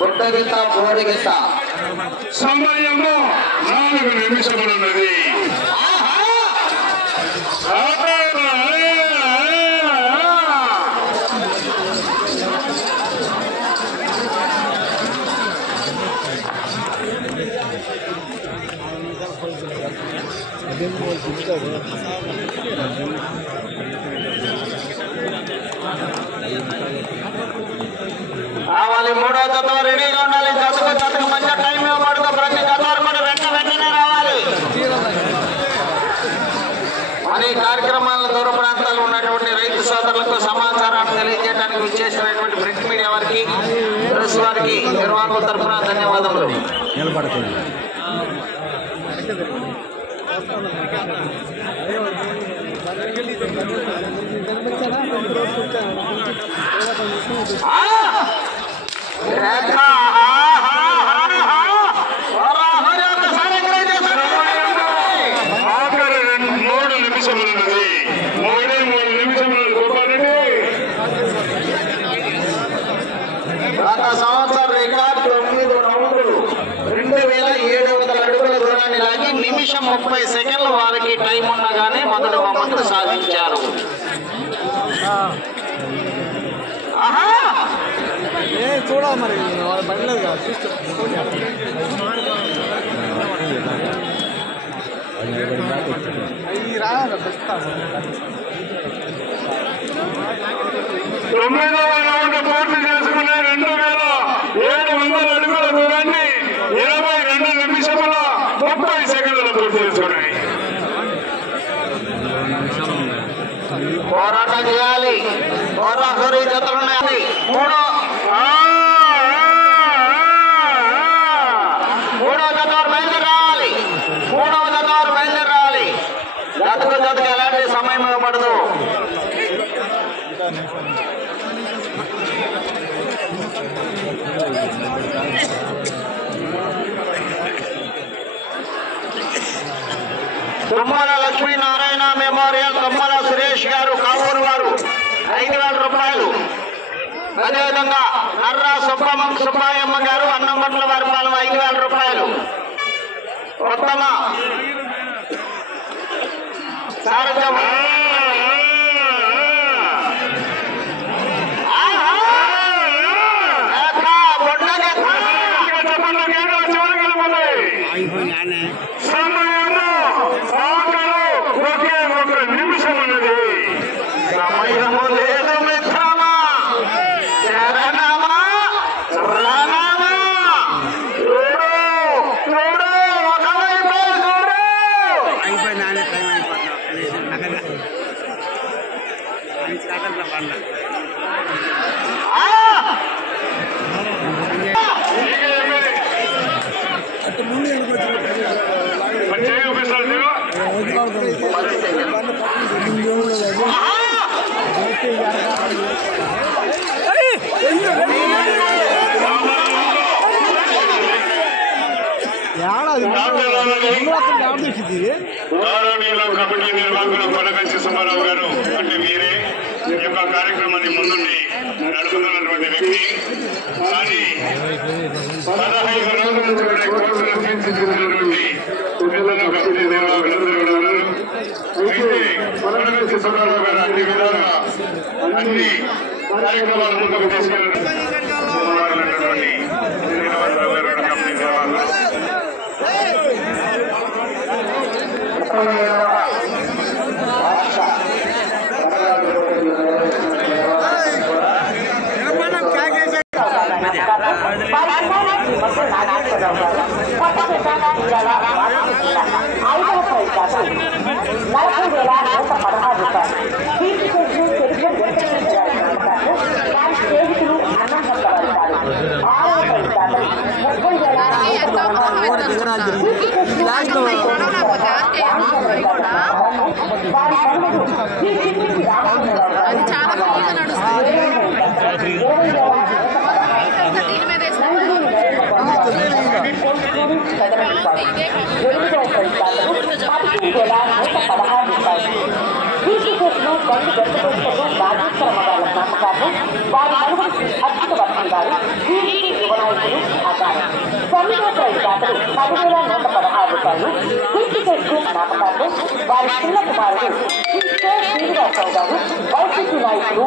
పుట్టగిత బోడిగిత సమయము 4 నిమిషములున్నది. రావాలి. మూడో జత రెడీగా ఉండాలి. జతకు మధ్య టైం ఇవ్వబడుతుంది. ప్రతి జత కూడా వెంటనే రావాలి. మరి కార్యక్రమాల దూర ప్రాంతాల్లో ఉన్నటువంటి రైతు సోదరులకు సమాచారాన్ని తెలియజేయడానికి విచ్చేసినటువంటి ప్రింట్ మీడియా వారికి, ప్రెస్ వారికి నిర్వాహకుల తరఫున ధన్యవాదములు. గత సంవత్సరం రికార్డు 9 రౌండ్లు 2700 అడుగుల దూరాన్ని లాగి నిమిషం 30 సెకండ్లు వారికి టైం ఉండగానే మొదటి బహుమతిని సాధించారు. చూడాలి మరి పడలేదు కదా. తొమ్మిదవ రౌండ్ పూర్తి చేసుకునే 2700 అడుగుల దూరాన్ని 22 నిమిషముల 30 సెకండ్లు పూర్తి చేసుకున్నాయి. పోరాటం చేయాలి. పోరాటం జతలున్నాయి. మూడో జత బయలుదేరాలి. మూడవ జత బయలుదేరాలి. జతకు ఎలాంటి సమయం ఇవ్వబడదు. తుమ్మల లక్ష్మీనారాయణ మెమోరియల్ తుమ్మల సురేష్ గారు కావూరు వారు 5,000 రూపాయలు. అదేవిధంగా నర్రా సుబ్బాయమ్మ గారు అన్నంబట్ల వారి పాలెం 5,000 రూపాయలు. ఉత్తమ సారథ్యం సమయము లేదు మిత్రమా. శరణమా రణమా చూడు ఒకవైపే చూడు. కమిటీ నిర్వాహకులు కొనగంచి సుబ్బారావు గారు అంటే మీరే ఈ యొక్క కార్యక్రమాన్ని ముందుండి నడుపుతున్నటువంటి వ్యక్తి. కానీ 15 రోజుల నుంచి కూడా కోర్సులు తీర్చిదిద్దినటువంటి కమిటీ నిర్వాహకులందరూ కూడా ఉన్నారు. అయితే కొనగంచి సుబ్బారావు గారు అన్ని విధాలుగా అన్ని కార్యక్రమాలు ముందుకు తీసుకెళ్ళినటువంటి శ్రీనివాసరావు గారు కమిటీ నిర్వాహకులు. వారి నలుగురికి అద్భుత వర్గం గారు రూపాయల దాతలు 10,116 రూపాయలు కీర్తిశేష్ జ్ఞాపకార్థం వారి చిన్న కుమారుడు శ్రీ కె శ్రీనివాసరావు గారు వైసీపీ నాయకులు